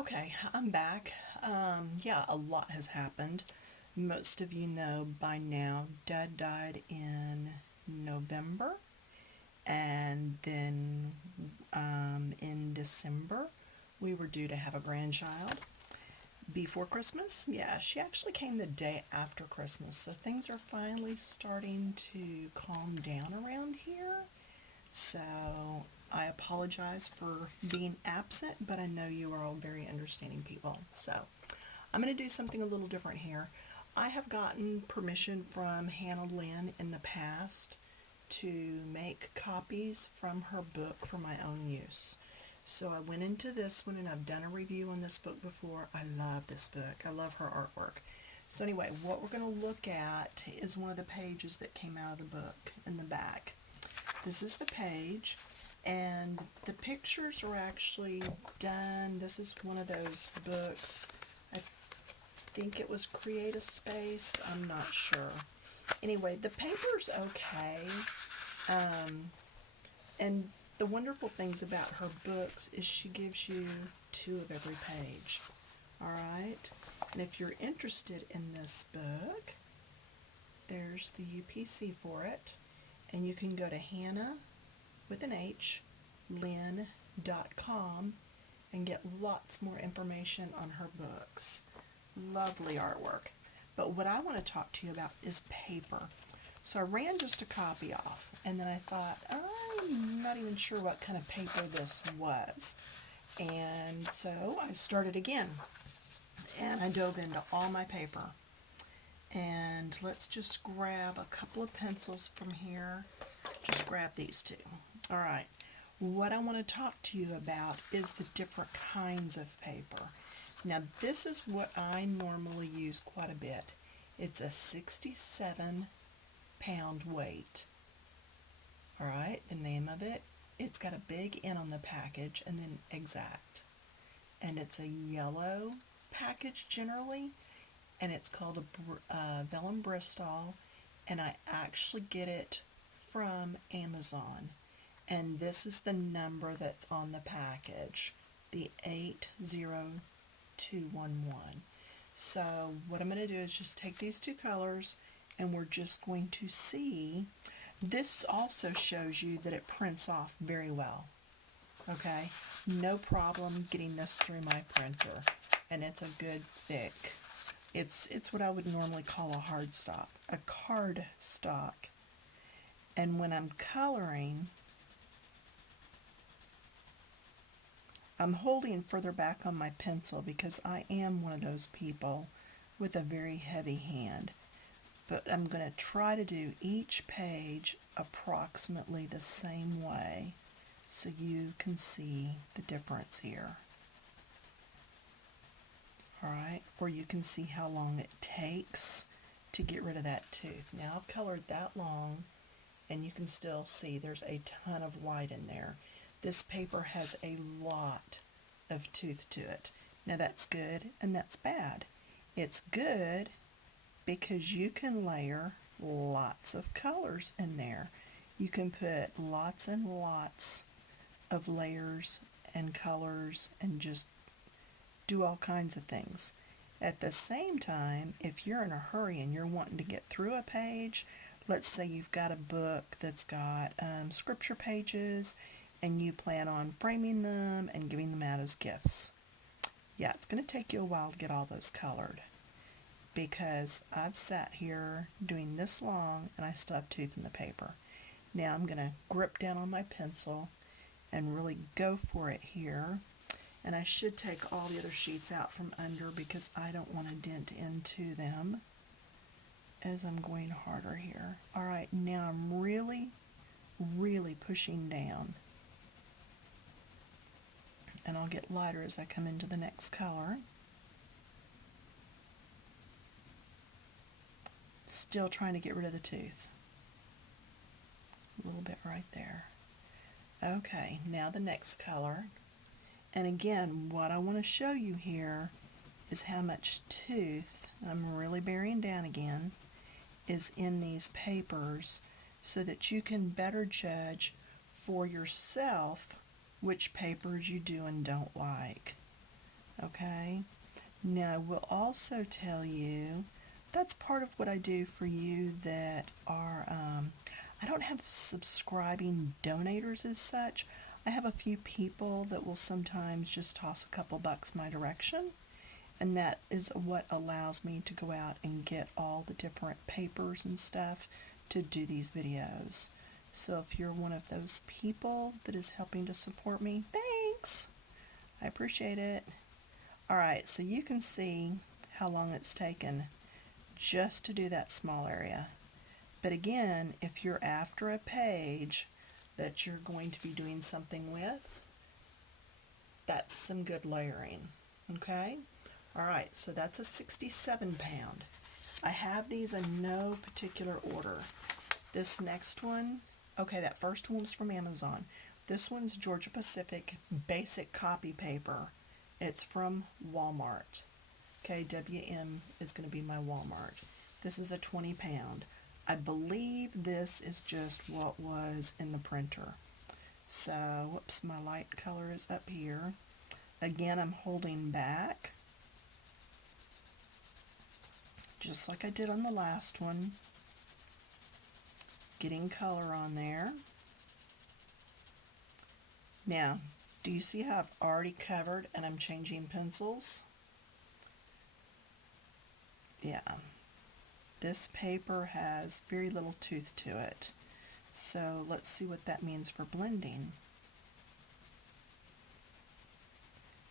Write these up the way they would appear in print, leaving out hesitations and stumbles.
Okay, I'm back. Yeah, a lot has happened. Most of you know by now, Dad died in November, and then in December, we were due to have a grandchild. Before Christmas, yeah, she actually came the day after Christmas, so things are finally starting to calm down around here. So I apologize for being absent, but I know you are all very understanding people. So I'm going to do something a little different here. I have gotten permission from Hannah Lynn in the past to make copies from her book for my own use. So I went into this one and I've done a review on this book before. I love this book. I love her artwork. So anyway, what we're going to look at is one of the pages that came out of the book in the back. This is the page, and the pictures are actually done. This is one of those books. I think it was Create a Space. I'm not sure. Anyway, the paper's okay. And the wonderful things about her books is she gives you two of every page. All right? And if you're interested in this book, there's the UPC for it. And you can go to Hannah with an H, Lynn.com and get lots more information on her books. Lovely artwork. But what I want to talk to you about is paper. So I ran just a copy off, and then I thought, I'm not even sure what kind of paper this was. And so I started again, and I dove into all my paper. And let's just grab a couple of pencils from here. Just grab these two. All right. What I want to talk to you about is the different kinds of paper. Now, this is what I normally use quite a bit. It's a 67-pound weight. All right, the name of it. It's got a big N on the package and then exact. And it's a yellow package generally, and it's called a Vellum Bristol, and I actually get it from Amazon. And this is the number that's on the package, the 80211. So what I'm going to do is just take these two colors, and we're just going to see. This also shows you that it prints off very well. Okay, no problem getting this through my printer, and it's a good thick. It's what I would normally call a card stock. And when I'm coloring, I'm holding further back on my pencil because I am one of those people with a very heavy hand. But I'm going to try to do each page approximately the same way so you can see the difference here. Alright, or you can see how long it takes to get rid of that tooth. Now I've colored that long, and you can still see there's a ton of white in there. This paper has a lot of tooth to it. Now that's good and that's bad. It's good because you can layer lots of colors in there. You can put lots and lots of layers and colors and just do all kinds of things. At the same time, if you're in a hurry and you're wanting to get through a page, let's say you've got a book that's got scripture pages and you plan on framing them and giving them out as gifts. Yeah, it's going to take you a while to get all those colored because I've sat here doing this long and I still have tooth in the paper. Now I'm going to grip down on my pencil and really go for it here. And I should take all the other sheets out from under because I don't want to dent into them as I'm going harder here. All right, now I'm really, really pushing down. And I'll get lighter as I come into the next color. Still trying to get rid of the tooth. A little bit right there. Okay, now the next color. And again, what I want to show you here is how much tooth, I'm really burying down again, is in these papers so that you can better judge for yourself which papers you do and don't like. Okay, now I will also tell you that's part of what I do for you that are, I don't have subscribing donators as such. I have a few people that will sometimes just toss a couple bucks my direction, and that is what allows me to go out and get all the different papers and stuff to do these videos. So if you're one of those people that is helping to support me, thanks! I appreciate it. Alright, so you can see how long it's taken just to do that small area. But again, if you're after a page that you're going to be doing something with, that's some good layering. Okay? Alright, so that's a 67 pound. I have these in no particular order. This next one, okay, that first one was from Amazon. This one's Georgia Pacific basic copy paper. It's from Walmart. Okay, WM is going to be my Walmart. This is a 20 pound. I believe this is just what was in the printer. So, whoops, my light color is up here. Again, I'm holding back, just like I did on the last one. Getting color on there. Now, do you see how I've already covered and I'm changing pencils? Yeah. This paper has very little tooth to it. So let's see what that means for blending.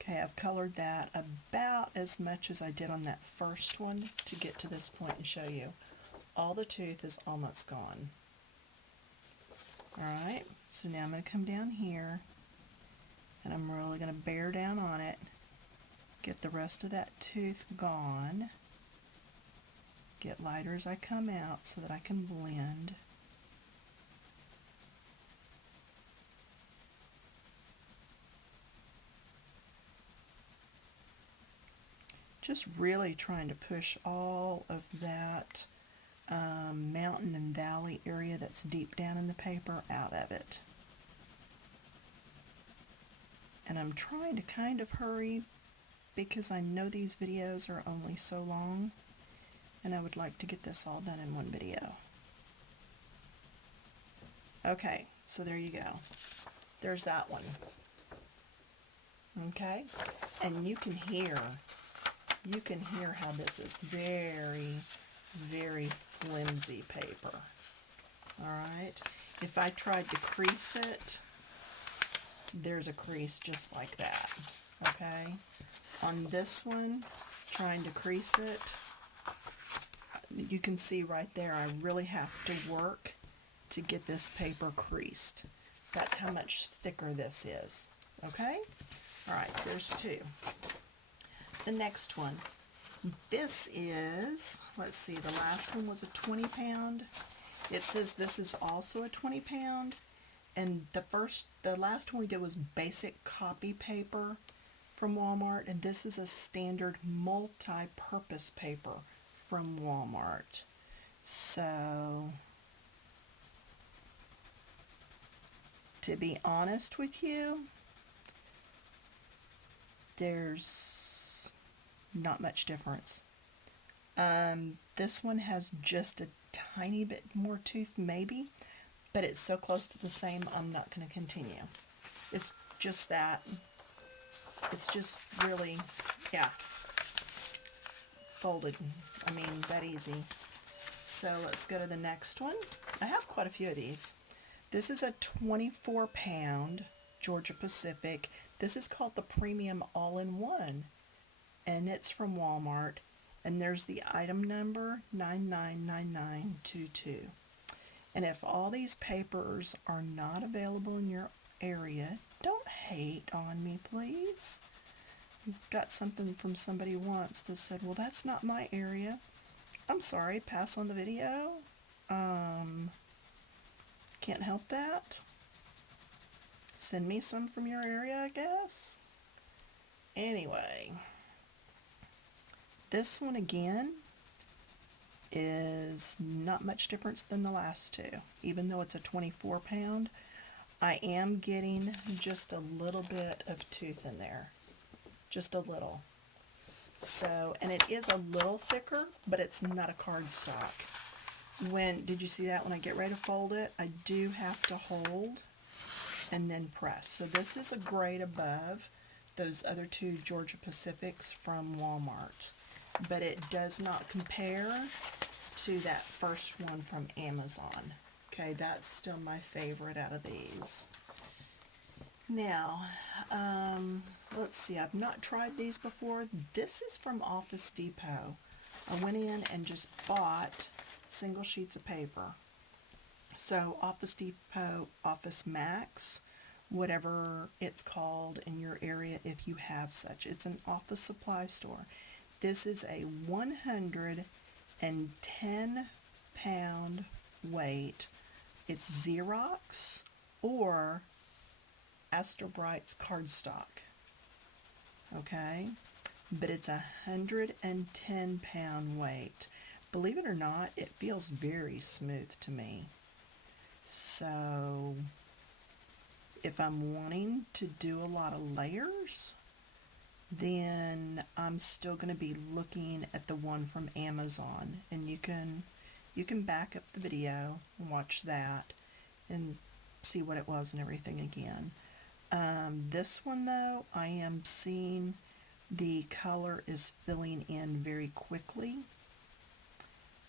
Okay, I've colored that about as much as I did on that first one to get to this point and show you. All the tooth is almost gone. Alright, so now I'm going to come down here and I'm really going to bear down on it, get the rest of that tooth gone, get lighter as I come out so that I can blend. Just really trying to push all of that mountain and valley area that's deep down in the paper out of it. And I'm trying to kind of hurry because I know these videos are only so long and I would like to get this all done in one video. Okay, so there you go. There's that one. Okay, and you can hear how this is very, very flimsy paper. Alright, if I tried to crease it, there's a crease just like that. Okay, on this one, trying to crease it, you can see right there I really have to work to get this paper creased. That's how much thicker this is. Okay, alright, there's two. The next one. This is, let's see, the last one was a 20 pound. It says this is also a 20 pound. And the last one we did was basic copy paper from Walmart. And this is a standard multi-purpose paper from Walmart. So, to be honest with you, there's not much difference. This one has just a tiny bit more tooth maybe, but it's so close to the same I'm not going to continue. It's just that. It's just really, yeah, folded. I mean, that easy. So let's go to the next one. I have quite a few of these. This is a 24 pound Georgia Pacific. This is called the Premium All-in-One, and it's from Walmart, and there's the item number 999922. And if all these papers are not available in your area, don't hate on me, please. Got something from somebody once that said, well, that's not my area. I'm sorry, pass on the video. Can't help that. Send me some from your area, I guess. Anyway, this one again is not much difference than the last two. Even though it's a 24 pound, I am getting just a little bit of tooth in there. just a little. So, and it is a little thicker, but it's not a cardstock. Did you see that when I get ready to fold it? I do have to hold and then press. So this is a grade above those other two Georgia Pacifics from Walmart, but it does not compare to that first one from Amazon. Okay, that's still my favorite out of these. Now, let's see, I've not tried these before. This is from Office Depot. I went in and just bought single sheets of paper. So Office Depot, Office Max, whatever it's called in your area if you have such. It's an office supply store. This is a 110 pound weight. It's Xerox or Bright's cardstock. Okay? But it's 110 pound weight. Believe it or not, it feels very smooth to me. So if I'm wanting to do a lot of layers, then I'm still going to be looking at the one from Amazon, and you can back up the video and watch that and see what it was and everything again. This one though, I am seeing the color is filling in very quickly,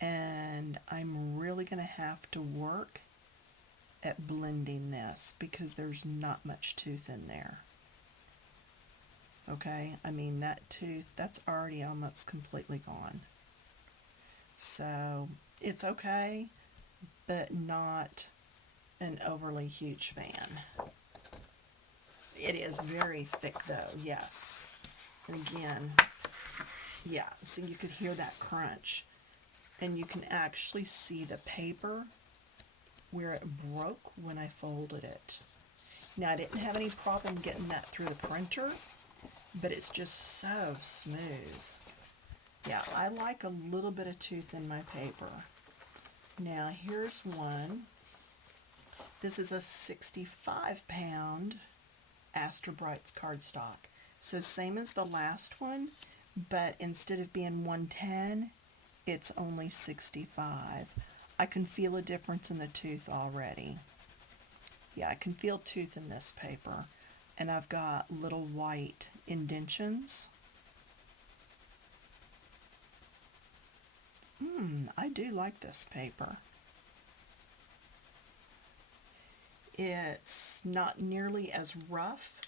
and I'm really going to have to work at blending this because there's not much tooth in there. Okay, I mean that tooth, that's already almost completely gone. So it's okay, but not an overly huge fan. It is very thick though, yes. And again, yeah, so you could hear that crunch. And you can actually see the paper where it broke when I folded it. Now I didn't have any problem getting that through the printer, but it's just so smooth. Yeah, I like a little bit of tooth in my paper. Now here's one. This is a 65 pound Bright's cardstock. So same as the last one, but instead of being 110, it's only 65. I can feel a difference in the tooth already. Yeah, I can feel tooth in this paper. And I've got little white indentions. I do like this paper. It's not nearly as rough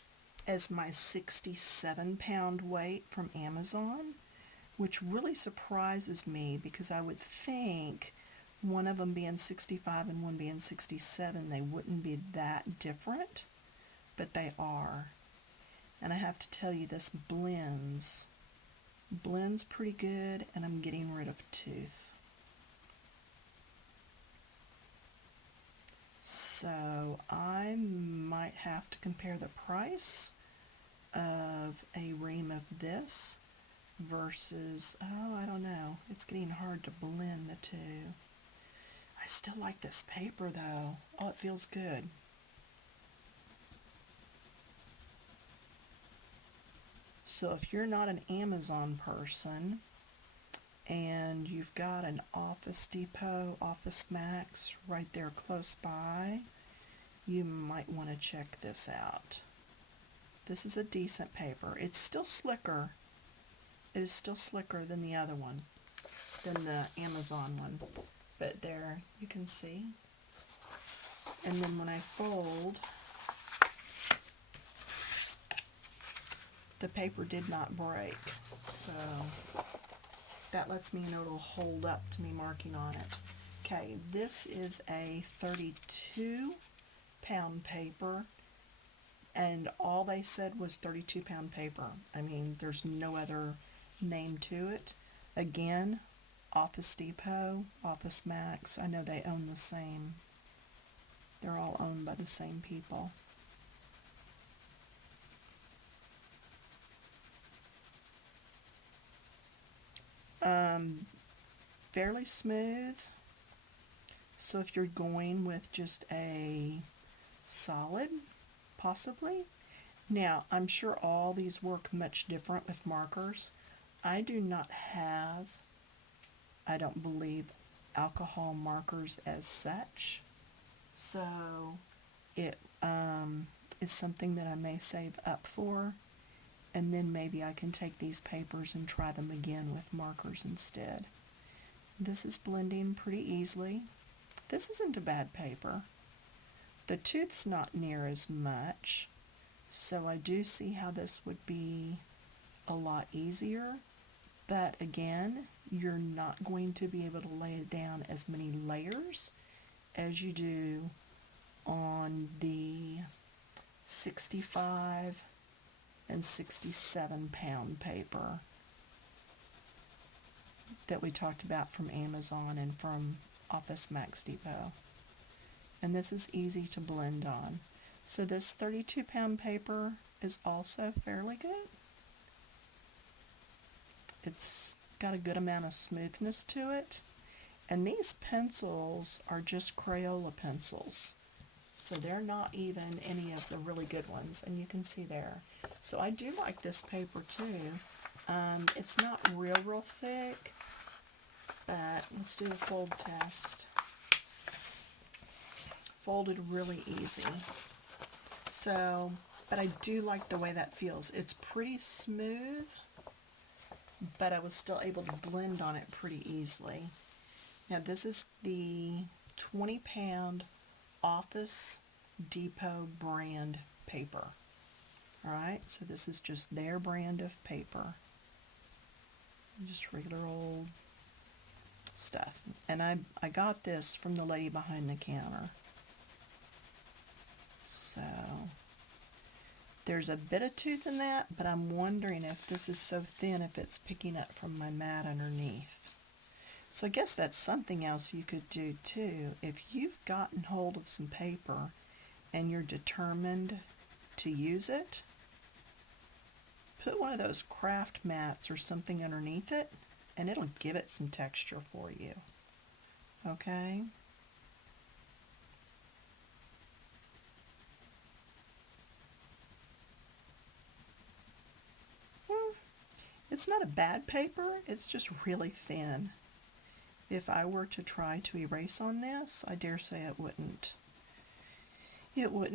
as my 67 pound weight from Amazon, which really surprises me because I would think one of them being 65 and one being 67, they wouldn't be that different, but they are. And I have to tell you, this blends pretty good, and I'm getting rid of tooth. So I might have to compare the price of a ream of this versus, oh, I don't know. It's getting hard to blend the two. I still like this paper though. Oh, it feels good. So if you're not an Amazon person and you've got an Office Depot, Office Max right there close by, you might want to check this out. This is a decent paper. It's still slicker. It is still slicker than the other one, than the Amazon one. But there, you can see. And then when I fold, the paper did not break. So that lets me know it'll hold up to me marking on it. Okay, this is a 32 pound paper, and all they said was 32 pound paper. I mean, there's no other name to it. Again, Office Depot, Office Max, I know they own the same. They're all owned by the same people. Fairly smooth. So if you're going with just a solid, possibly, Now, I'm sure all these work much different with markers. I do not have, I don't believe, alcohol markers as such. So it is something that I may save up for, and then maybe I can take these papers and try them again with markers instead. This is blending pretty easily. This isn't a bad paper. The tooth's not near as much, so I do see how this would be a lot easier, but again, you're not going to be able to lay down as many layers as you do on the 65 and 67 pound paper that we talked about from Amazon and from Office Max Depot. And this is easy to blend on. So this 32 pound paper is also fairly good. It's got a good amount of smoothness to it. And these pencils are just Crayola pencils. So they're not even any of the really good ones, and you can see there. So I do like this paper too. It's not real thick, but let's do a fold test. Folded really easy. So, but I do like the way that feels. It's pretty smooth, but I was still able to blend on it pretty easily. Now this is the 20 pound Office Depot brand paper. Alright, so this is just their brand of paper. Just regular old stuff. And I got this from the lady behind the counter. So there's a bit of tooth in that, but I'm wondering if this is so thin if it's picking up from my mat underneath. So I guess that's something else you could do too. If you've gotten hold of some paper and you're determined to use it, put one of those craft mats or something underneath it, and it'll give it some texture for you. Okay? It's not a bad paper, it's just really thin. If I were to try to erase on this, I dare say it wouldn't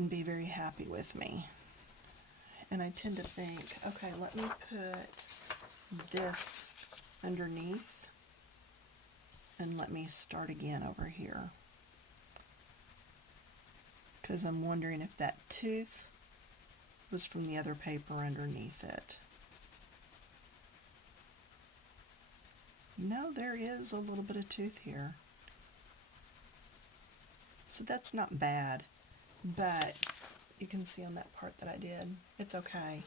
be very happy with me. And I tend to think, okay, let me put this underneath and let me start again over here. Because I'm wondering if that tooth was from the other paper underneath it. No, there is a little bit of tooth here. So that's not bad, but you can see on that part that I did, it's okay.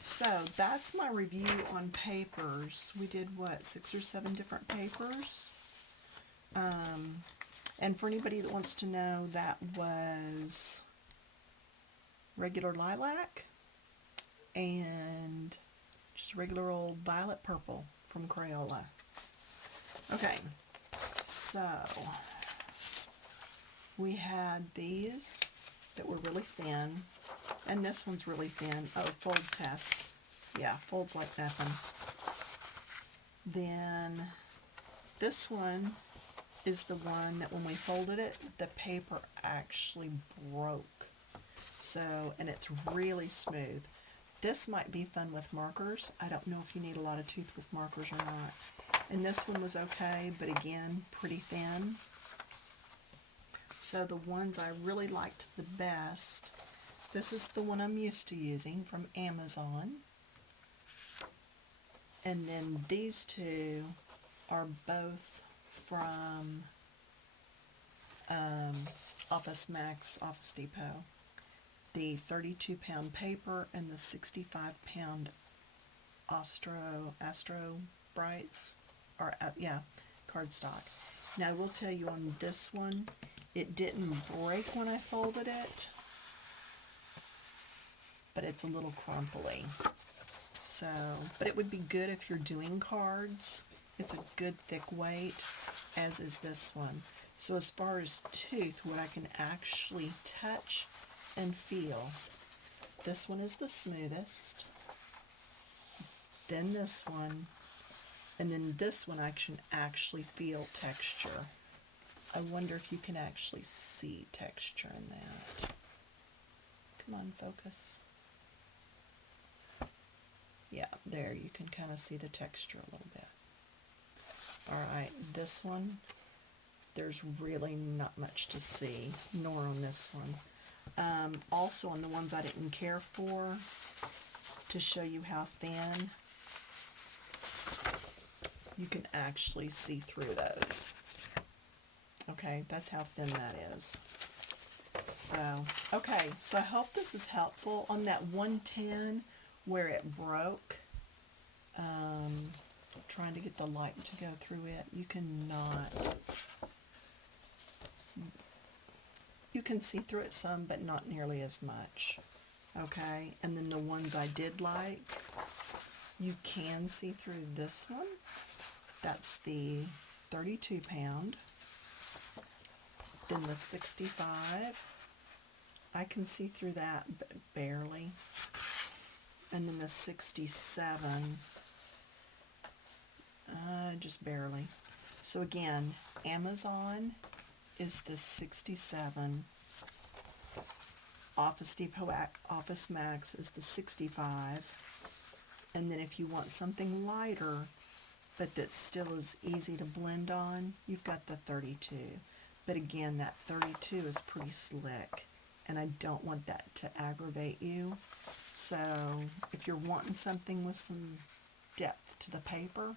So that's my review on papers. We did what, 6 or 7 different papers? And for anybody that wants to know, that was regular lilac and just regular old violet purple from Crayola. Okay, so we had these that were really thin, and this one's really thin. Oh, fold test. Yeah, folds like nothing. Then this one is the one that when we folded it, the paper actually broke. So, and it's really smooth. This might be fun with markers. I don't know if you need a lot of tooth with markers or not. And this one was okay, but again, pretty thin. So the ones I really liked the best, this is the one I'm used to using from Amazon. And then these two are both from Office Max, Office Depot. The 32 pound paper and the 65 pound Astro Brights, or cardstock. Now I will tell you on this one, it didn't break when I folded it, but it's a little crumply. So, but it would be good if you're doing cards. It's a good thick weight, as is this one. So as far as tooth, what I can actually touch and feel, This one is the smoothest, then this one, and then this one I can actually feel texture. I wonder if you can actually see texture in that. Come on, focus. Yeah, there, you can kind of see the texture a little bit. Alright, this one, there's really not much to see, nor on this one. Also on the ones I didn't care for, to show you how thin, you can actually see through those. Okay, that's how thin that is. So, okay, so I hope this is helpful. On that 110 where it broke, trying to get the light to go through it, you can see through it some, but not nearly as much. Okay, and then the ones I did like, you can see through this one. That's the 32 pound. Then the 65, I can see through that, but barely. And then the 67, just barely. So again, Amazon is the 67. Office Depot Office Max is the 65. And then if you want something lighter, but that still is easy to blend on, you've got the 32. But again, that 32 is pretty slick, and I don't want that to aggravate you. So if you're wanting something with some depth to the paper,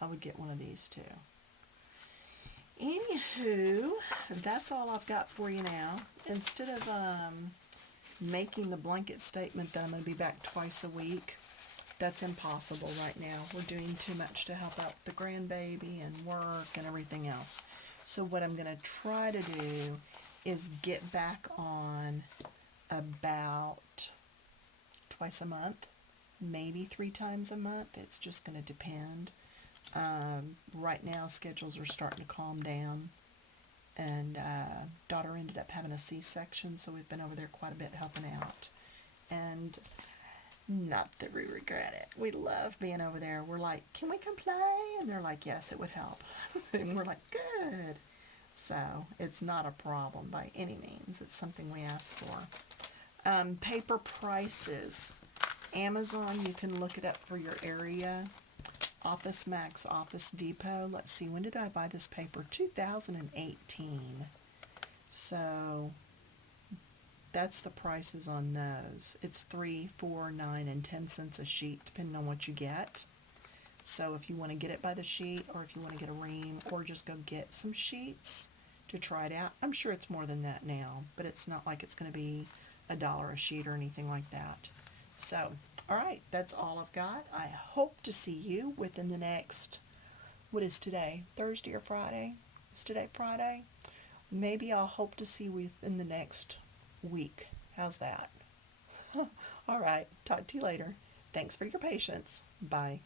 I would get one of these two. Anywho, that's all I've got for you now. Instead of making the blanket statement that I'm going to be back twice a week, that's impossible right now. We're doing too much to help out the grandbaby and work and everything else. So what I'm going to try to do is get back on about twice a month, maybe 3 times a month. It's just going to depend. Right now schedules are starting to calm down, and daughter ended up having a C-section, so we've been over there quite a bit helping out. And not that we regret it. We love being over there. We're like, can we come play? And they're like, yes, it would help. And we're like, good. So it's not a problem by any means. It's something we ask for. Paper prices. Amazon, you can look it up for your area. Office Max, Office Depot. Let's see, when did I buy this paper? 2018. So that's the prices on those. It's 3, 4, 9, and 10 cents a sheet, depending on what you get. So if you want to get it by the sheet, or if you want to get a ream, or just go get some sheets to try it out. I'm sure it's more than that now, but it's not like it's going to be $1 a sheet or anything like that. So, all right, that's all I've got. I hope to see you within the next, what is today? Thursday or Friday? Is today Friday? Maybe I'll hope to see you within the next week. How's that? All right, talk to you later. Thanks for your patience. Bye.